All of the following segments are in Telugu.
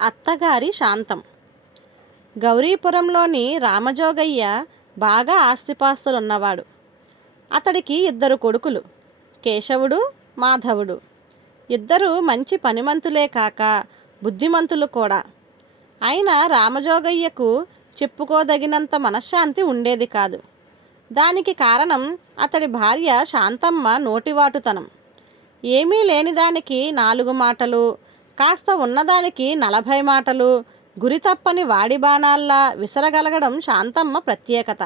అత్తగారి శాంతం. గౌరీపురంలోని రామజోగయ్య బాగా ఆస్తిపాస్తులున్నవాడు. అతడికి ఇద్దరు కొడుకులు కేశవుడు మాధవుడు. ఇద్దరు మంచి పనిమంతులే కాక బుద్ధిమంతులు కూడా. అయినా రామజోగయ్యకు చెప్పుకోదగినంత మనశ్శాంతి ఉండేది కాదు. దానికి కారణం అతడి భార్య శాంతమ్మ నోటివాటుతనం. ఏమీ లేని దానికి నాలుగు మాటలు కాస్త ఉన్నదానికి నలభై మాటలు గురి తప్పని వాడి బాణాల్లా విసరగలగడం శాంతమ్మ ప్రత్యేకత.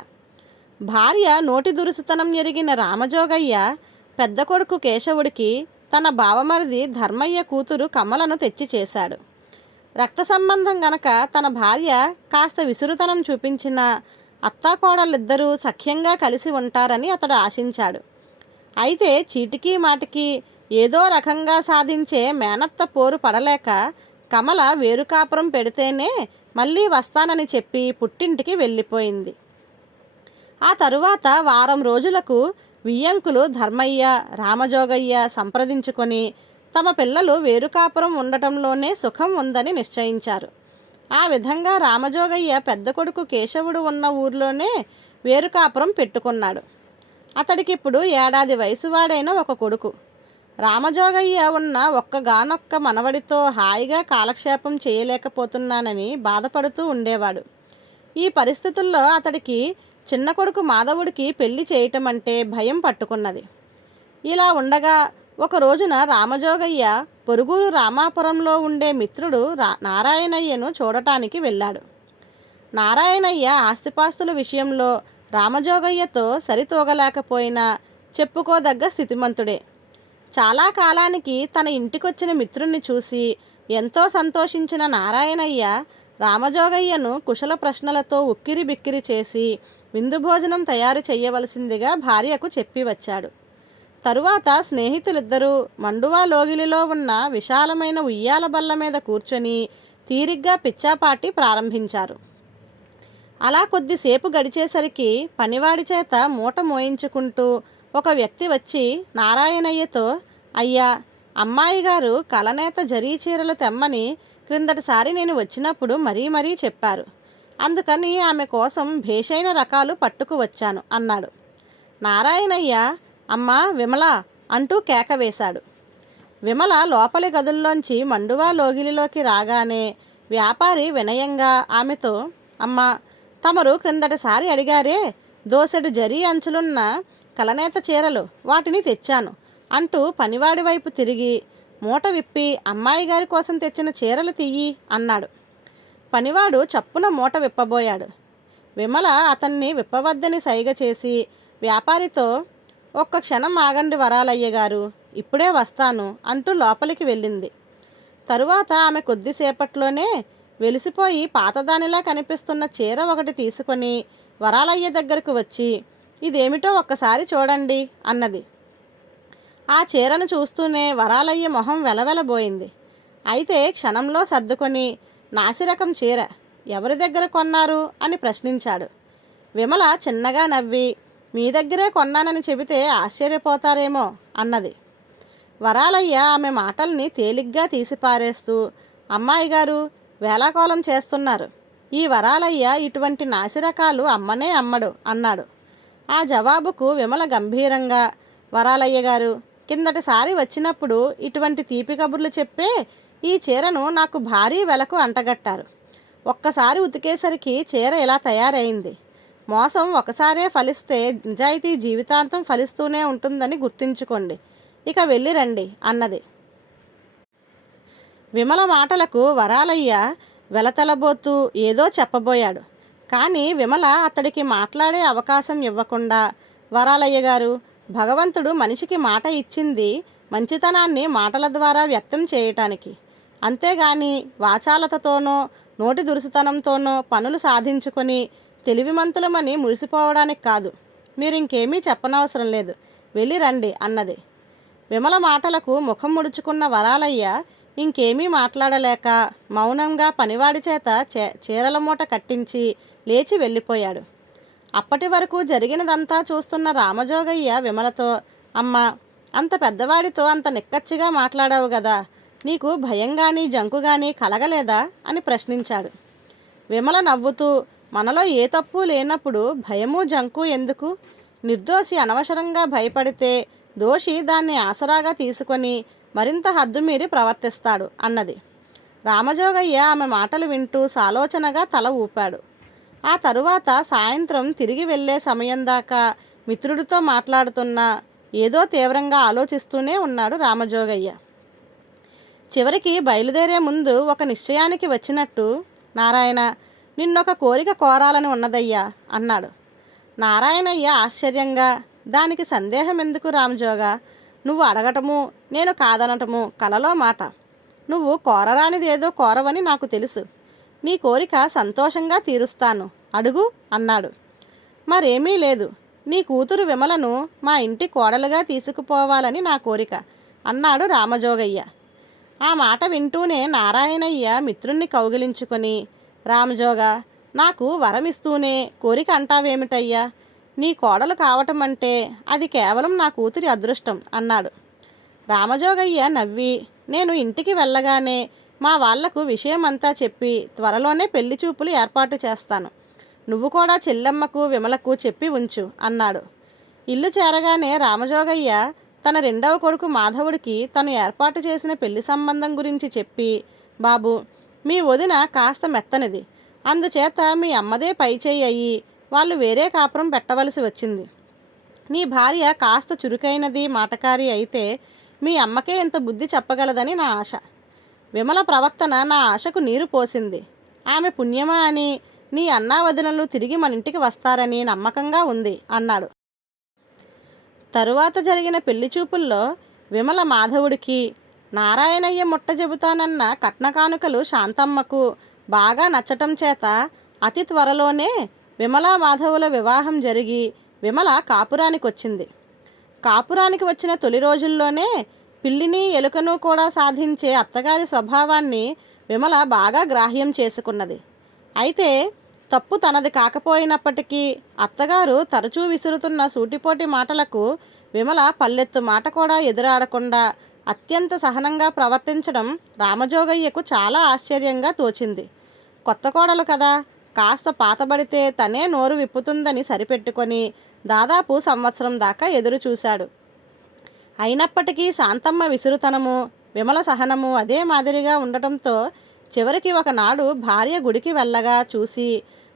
భార్య నోటి దురుసుతనం ఎరిగిన రామజోగయ్య పెద్ద కొడుకు కేశవుడికి తన బావమరిది ధర్మయ్య కూతురు కమలను తెచ్చి చేశాడు. రక్త సంబంధం గనక తన భార్య కాస్త విసురుతనం చూపించిన అత్తాకోడళ్ళిద్దరూ సఖ్యంగా కలిసి ఉంటారని అతడు ఆశించాడు. అయితే చీటికి మాటికి ఏదో రకంగా సాధించే మేనత్త పోరు పడలేక కమల వేరుకాపురం పెడితేనే మళ్ళీ వస్తానని చెప్పి పుట్టింటికి వెళ్ళిపోయింది. ఆ తరువాత వారం రోజులకు వియ్యంకులు ధర్మయ్య రామజోగయ్య సంప్రదించుకొని తమ పిల్లలు వేరుకాపురం ఉండటంలోనే సుఖం ఉందని నిశ్చయించారు. ఆ విధంగా రామజోగయ్య పెద్ద కొడుకు కేశవుడు ఉన్న ఊర్లోనే వేరుకాపురం పెట్టుకున్నాడు. అతడికిప్పుడు ఏడాది వయసువాడైన ఒక కొడుకు. రామజోగయ్య ఉన్న ఒక్కగానొక్క మనవడితో హాయిగా కాలక్షేపం చేయలేకపోతున్నానని బాధపడుతూ ఉండేవాడు. ఈ పరిస్థితుల్లో అతడికి చిన్న కొడుకు మాధవుడికి పెళ్ళి చేయటం అంటే భయం పట్టుకున్నది. ఇలా ఉండగా ఒక రోజున రామజోగయ్య పొరుగురు రామాపురంలో ఉండే మిత్రుడు రా నారాయణయ్యను చూడటానికి వెళ్ళాడు. నారాయణయ్య ఆస్తిపాస్తుల విషయంలో రామజోగయ్యతో సరితూగలేకపోయినా చెప్పుకోదగ్గ స్థితిమంతుడే. చాలా కాలానికి తన ఇంటికొచ్చిన మిత్రుణ్ణి చూసి ఎంతో సంతోషించిన నారాయణయ్య రామజోగయ్యను కుశల ప్రశ్నలతో ఉక్కిరి బిక్కిరి చేసి విందు భోజనం తయారు చేయవలసిందిగా భార్యకు చెప్పి వచ్చాడు. తరువాత స్నేహితులిద్దరూ మండువా లోగిలిలో ఉన్న విశాలమైన ఉయ్యాల బల్ల మీద కూర్చొని తీరిగ్గా పిచ్చాపాటి ప్రారంభించారు. అలా కొద్దిసేపు గడిచేసరికి పనివాడి చేత మూట మోయించుకుంటూ ఒక వ్యక్తి వచ్చి నారాయణయ్యతో అయ్యా అమ్మాయి గారు కలనేత జరీ చీరలు తెమ్మని క్రిందటిసారి నేను వచ్చినప్పుడు మరీ మరీ చెప్పారు. అందుకని ఆమె కోసం భేషైన రకాలు పట్టుకు వచ్చాను అన్నాడు. నారాయణయ్య అమ్మా విమల అంటూ కేక వేశాడు. విమల లోపలి గదుల్లోంచి మండువా లోగిలిలోకి రాగానే వ్యాపారి వినయంగా ఆమెతో అమ్మా తమరు క్రిందటిసారి అడిగారే దోసెడు జరీ అంచులున్న కలనేత చీరలు వాటిని తెచ్చాను అంటూ పనివాడి వైపు తిరిగి మూట విప్పి అమ్మాయి గారి కోసం తెచ్చిన చీరలు తీయి అన్నాడు. పనివాడు చప్పున మూట విప్పబోయాడు. విమల అతన్ని విప్పవద్దని సైగ చేసి వ్యాపారితో ఒక్క క్షణం ఆగండి వరాలయ్య గారు ఇప్పుడే వస్తాను అంటూ లోపలికి వెళ్ళింది. తరువాత ఆమె కొద్దిసేపట్లోనే వెలిసిపోయి పాతదానిలా కనిపిస్తున్న చీర ఒకటి తీసుకొని వరాలయ్య దగ్గరకు వచ్చి ఇదేమిటో ఒక్కసారి చూడండి అన్నది. ఆ చీరను చూస్తూనే వరాలయ్య మొహం వెలవెలబోయింది. అయితే క్షణంలో సర్దుకొని నాసిరకం చీర ఎవరి దగ్గర కొన్నారు? అని ప్రశ్నించాడు. విమల చిన్నగా నవ్వి మీ దగ్గరే కొన్నానని చెబితే ఆశ్చర్యపోతారేమో అన్నది. వరాలయ్య ఆమె మాటల్ని తేలిగ్గా తీసిపారేస్తూ అమ్మాయి గారు వేలాకోలం చేస్తున్నారు. ఈ వరాలయ్య ఇటువంటి నాసిరకాలు అమ్మనే అమ్మడు అన్నాడు. ఆ జవాబుకు విమల గంభీరంగా వరాలయ్య గారు కిందటిసారి వచ్చినప్పుడు ఇటువంటి తీపి కబుర్లు చెప్పే ఈ చీరను నాకు భారీ వెలకు అంటగట్టారు. ఒక్కసారి ఉతికేసరికి చీర ఇలా తయారైంది. మోసం ఒకసారే ఫలిస్తే నిజాయితీ జీవితాంతం ఫలిస్తూనే ఉంటుందని గుర్తుంచుకోండి. ఇక వెళ్ళి రండి అన్నది. విమల మాటలకు వరాలయ్య వెలతలబోతూ ఏదో చెప్పబోయాడు. కానీ విమల అతడికి మాట్లాడే అవకాశం ఇవ్వకుండా వరాలయ్య గారు భగవంతుడు మనిషికి మాట ఇచ్చింది మంచితనాన్ని మాటల ద్వారా వ్యక్తం చేయటానికి. అంతేగాని వాచాలతతోనో నోటి దురుసుతనంతోనో పనులు సాధించుకొని తెలివిమంతులమని మురిసిపోవడానికి కాదు. మీరు ఇంకేమీ చెప్పనవసరం లేదు. వెళ్ళి రండి అన్నది. విమల మాటలకు ముఖం ముడుచుకున్న వరాలయ్య ఇంకేమీ మాట్లాడలేక మౌనంగా పనివాడి చేత చే చీరల మూట కట్టించి లేచి వెళ్ళిపోయాడు. అప్పటి వరకు జరిగినదంతా చూస్తున్న రామజోగయ్య విమలతో అమ్మ అంత పెద్దవాడితో అంత నిక్కచ్చిగా మాట్లాడావు కదా నీకు భయం కానీ జంకు కానీ కలగలేదా? అని ప్రశ్నించాడు. విమల నవ్వుతూ మనలో ఏ తప్పు లేనప్పుడు భయము జంకు ఎందుకు? నిర్దోషి అనవసరంగా భయపడితే దోషి దాన్ని ఆసరాగా తీసుకొని మరింత హద్దు మీరి ప్రవర్తిస్తాడు అన్నది. రామజోగయ్య ఆమె మాటలు వింటూ సాలోచనగా తల ఊపాడు. ఆ తరువాత సాయంత్రం తిరిగి వెళ్ళే సమయం దాకా మిత్రుడితో మాట్లాడుతున్న ఏదో తీవ్రంగా ఆలోచిస్తూనే ఉన్నాడు రామజోగయ్య. చివరికి బయలుదేరే ముందు ఒక నిశ్చయానికి వచ్చినట్టు నారాయణ నిన్నొక కోరిక కోరాలని ఉన్నదయ్యా అన్నాడు. నారాయణయ్య ఆశ్చర్యంగా దానికి సందేహం ఎందుకు రామజోగా? నువ్వు అడగటము నేను కాదనటము కలలో మాట. నువ్వు కోరరానిది ఏదో కోరవని నాకు తెలుసు. నీ కోరిక సంతోషంగా తీరుస్తాను అడుగు అన్నాడు. మరేమీ లేదు. నీ కూతురు విమలను మా ఇంటి కోడలుగా తీసుకుపోవాలని నా కోరిక అన్నాడు రామజోగయ్య. ఆ మాట వింటూనే నారాయణయ్య మిత్రుణ్ణి కౌగిలించుకొని రామజోగ నాకు వరమిస్తూనే కోరిక అంటావేమిటయ్యా? నీ కోడలు కావటం అంటే అది కేవలం నా కూతురి అదృష్టం అన్నాడు. రామజోగయ్య నవ్వి నేను ఇంటికి వెళ్ళగానే మా వాళ్ళకు విషయమంతా చెప్పి త్వరలోనే పెళ్ళి చూపులు ఏర్పాటు చేస్తాను. నువ్వు కూడా చెల్లెమ్మకు విమలకు చెప్పి ఉంచు అన్నాడు. ఇల్లు చేరగానే రామజోగయ్య తన రెండవ కొడుకు మాధవుడికి తను ఏర్పాటు చేసిన పెళ్ళి సంబంధం గురించి చెప్పి బాబు మీ వదిన కాస్త మెత్తనిది. అందుచేత మీ అమ్మదే పైచేయి అయ్యి వాళ్ళు వేరే కాపురం పెట్టవలసి వచ్చింది. నీ భార్య కాస్త చురుకైనది మాటకారి అయితే మీ అమ్మకే ఇంత బుద్ధి చెప్పగలదని నా ఆశ. విమల ప్రవర్తన నా ఆశకు నీరు పోసింది. ఆమె పుణ్యమా అని నీ అన్నా వదినలు తిరిగి మన ఇంటికి వస్తారని నమ్మకంగా ఉంది అన్నాడు. తరువాత జరిగిన పెళ్ళి చూపుల్లో విమల మాధవుడికి నారాయణయ్య ముట్ట చెబుతానన్న కట్న కానుకలు శాంతమ్మకు బాగా నచ్చటం చేత అతి త్వరలోనే విమలా మాధవుల వివాహం జరిగి విమల కాపురానికి వచ్చింది కాపురానికి వచ్చిన తొలి రోజుల్లోనే పిల్లిని ఎలుకను కూడా సాధించే అత్తగారి స్వభావాన్ని విమల బాగా గ్రాహ్యం చేసుకున్నది. అయితే తప్పు తనది కాకపోయినప్పటికీ అత్తగారు తరచూ విసురుతున్న సూటిపోటి మాటలకు విమల పల్లెత్తు మాట కూడా ఎదురాడకుండా అత్యంత సహనంగా ప్రవర్తించడం రామజోగయ్యకు చాలా ఆశ్చర్యంగా తోచింది. కొత్త కోడలు కదా కాస్త పాతబడితే తనే నోరు విప్పుతుందని సరిపెట్టుకొని దాదాపు సంవత్సరం దాకా ఎదురు చూశాడు. అయినప్పటికీ శాంతమ్మ విసురుతనము విమల సహనము అదే మాదిరిగా ఉండటంతో చివరికి ఒకనాడు భార్య గుడికి వెళ్ళగా చూసి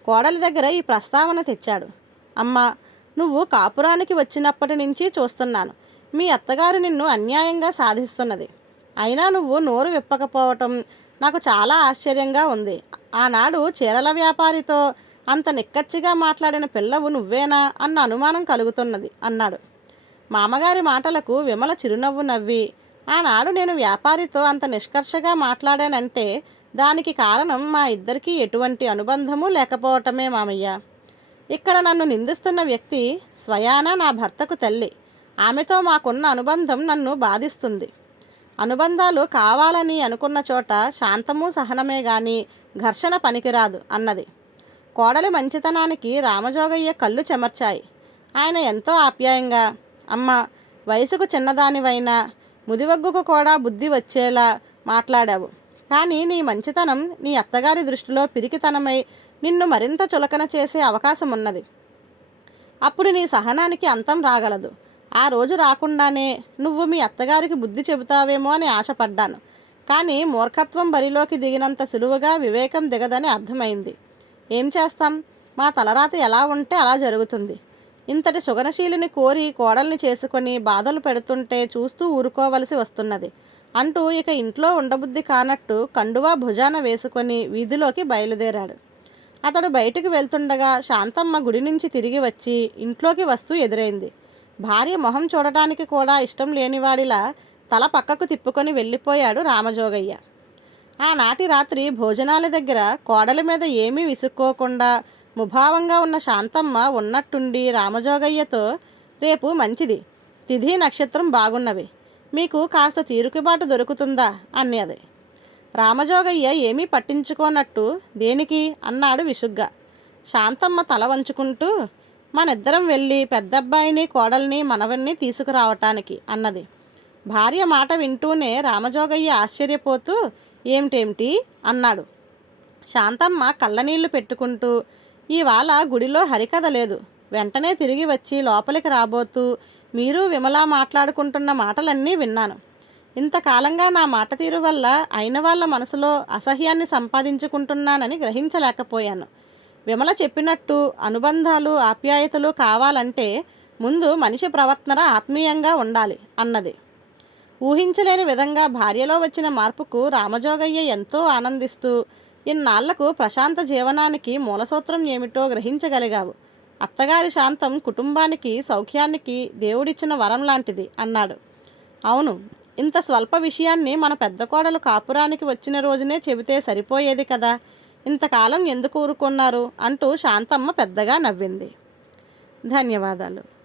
కోడలి దగ్గర ఈ ప్రస్తావన తెచ్చాడు. అమ్మ నువ్వు కాపురానికి వచ్చినప్పటి నుంచి చూస్తున్నాను. మీ అత్తగారు నిన్ను అన్యాయంగా సాధిస్తున్నది. అయినా నువ్వు నోరు విప్పకపోవటం నాకు చాలా ఆశ్చర్యంగా ఉంది. ఆనాడు చీరల వ్యాపారితో అంత నిక్కచ్చిగా మాట్లాడిన పిల్లవు నువ్వేనా అన్న అనుమానం కలుగుతున్నది అన్నాడు. మామగారి మాటలకు విమల చిరునవ్వు నవ్వి ఆనాడు నేను వ్యాపారితో అంత నిష్కర్షగా మాట్లాడానంటే దానికి కారణం మా ఇద్దరికీ ఎటువంటి అనుబంధము లేకపోవటమే మామయ్య. ఇక్కడ నన్ను నిందిస్తున్న వ్యక్తి స్వయాన నా భర్తకు తల్లి. ఆమెతో మాకున్న అనుబంధం నన్ను బాధిస్తుంది. అనుబంధాలు కావాలని అనుకున్న చోట శాంతము సహనమే గాని ఘర్షణ పనికిరాదు అన్నది. కోడలి మంచితనానికి రామజోగయ్య కళ్ళు చెమర్చాయి. ఆయన ఎంతో ఆప్యాయంగా అమ్మ వయసుకు చిన్నదానివైనా ముదివగ్గుకు కూడా బుద్ధి వచ్చేలా మాట్లాడావు. కానీ నీ మంచితనం నీ అత్తగారి దృష్టిలో పిరికితనమై నిన్ను మరింత చులకన చేసే అవకాశం ఉన్నది అప్పుడు నీ సహనానికి అంతం రాగలదు. ఆ రోజు రాకుండానే నువ్వు మీ అత్తగారికి బుద్ధి చెబుతావేమో అని ఆశపడ్డాను. కానీ మూర్ఖత్వం బరిలోకి దిగినంత సులువుగా వివేకం దిగదని అర్థమైంది. ఏం చేస్తాం? మా తలరాత ఎలా ఉంటే అలా జరుగుతుంది. ఇంతటి సుగనశీలిని కోరి కోడల్ని చేసుకొని బాధలు పెడుతుంటే చూస్తూ ఊరుకోవలసి వస్తున్నది. అంటూ ఇక ఇంట్లో ఉండబుద్ధి కానట్టు కండువా భుజాన వేసుకొని వీధిలోకి బయలుదేరాడు. అతడు బయటికి వెళ్తుండగా శాంతమ్మ గుడి నుంచి తిరిగి వచ్చి ఇంట్లోకి వస్తూ ఎదురైంది. భార్య మొహం చూడటానికి కూడా ఇష్టం లేనివాడిలా తల పక్కకు తిప్పుకొని వెళ్ళిపోయాడు రామజోగయ్య. ఆనాటి రాత్రి భోజనాల దగ్గర కోడలి మీద ఏమీ విసుక్కోకుండా ముభావంగా ఉన్న శాంతమ్మ ఉన్నట్టుండి రామజోగయ్యతో రేపు మంచిది. తిథి నక్షత్రం బాగున్నవి. మీకు కాస్త తీరుకుబాటు దొరుకుతుందా? అన్నది. రామజోగయ్య ఏమీ పట్టించుకోనట్టు దేనికి? అన్నాడు విసుగ్గా. శాంతమ్మ తల వంచుకుంటూ మనిద్దరం వెళ్ళి పెద్దబ్బాయిని కోడల్ని మనవన్ని తీసుకురావటానికి అన్నది. భార్య మాట వింటూనే రామజోగయ్య ఆశ్చర్యపోతూ ఏమిటేమిటి? అన్నాడు. శాంతమ్మ కళ్ళనీళ్ళు పెట్టుకుంటూ ఇవాళ గుడిలో హరికథ లేదు. వెంటనే తిరిగి వచ్చి లోపలికి రాబోతూ మీరు విమలా మాట్లాడుకుంటున్న మాటలన్నీ విన్నాను. ఇంతకాలంగా నా మాట తీరు వల్ల అయిన వాళ్ళ మనసులో అసహ్యాన్ని సంపాదించుకుంటున్నానని గ్రహించలేకపోయాను. విమల చెప్పినట్టు అనుబంధాలు ఆప్యాయతలు కావాలంటే ముందు మనిషి ప్రవర్తన ఆత్మీయంగా ఉండాలి అన్నది. ఊహించలేని విధంగా భార్యలో వచ్చిన మార్పుకు రామజోగయ్య ఎంతో ఆనందిస్తూ ఇన్నాళ్ళకు ప్రశాంత జీవనానికి మూలసూత్రం ఏమిటో గ్రహించగలిగావు. అత్తగారి శాంతం కుటుంబానికి సౌఖ్యానికి దేవుడిచ్చిన వరం లాంటిది అన్నాడు. అవును ఇంత స్వల్ప విషయాన్ని మన పెద్ద కోడలు కాపురానికి వచ్చిన రోజునే చెబితే సరిపోయేది కదా. ఇంతకాలం ఎందుకు ఊరుకున్నారు? అంటూ శాంతమ్మ పెద్దగా నవ్వింది. ధన్యవాదాలు.